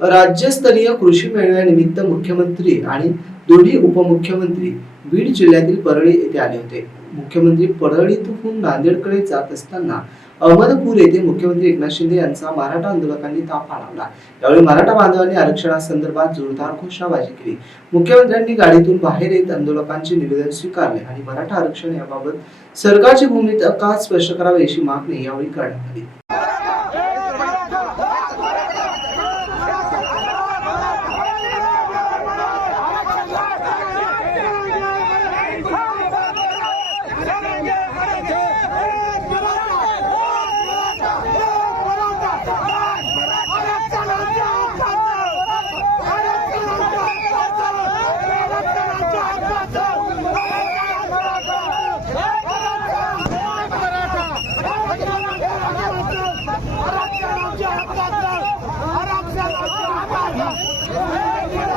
राज्यस्तरीय कृषी मेळाव्यानिमित्त मुख्यमंत्री आणि दोन्ही उपमुख्यमंत्री बीड जिल्ह्यातील परळी येथे आले होते. मुख्यमंत्री परळीतून नांदेडकडे जात असताना अहमदपूर येथे मुख्यमंत्री एकनाथ शिंदे यांचा मराठा आंदोलकांनी ताप आणवला यावेळी मराठा बांधवांनी आरक्षणासंदर्भात जोरदार घोषणाबाजी केली. मुख्यमंत्र्यांनी गाडीतून बाहेर येत आंदोलकांचे निवेदन स्वीकारले आणि मराठा आरक्षण याबाबत सरकारची भूमिका स्पष्ट करावी अशी मागणी यावेळी करण्यात आली.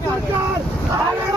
सरकार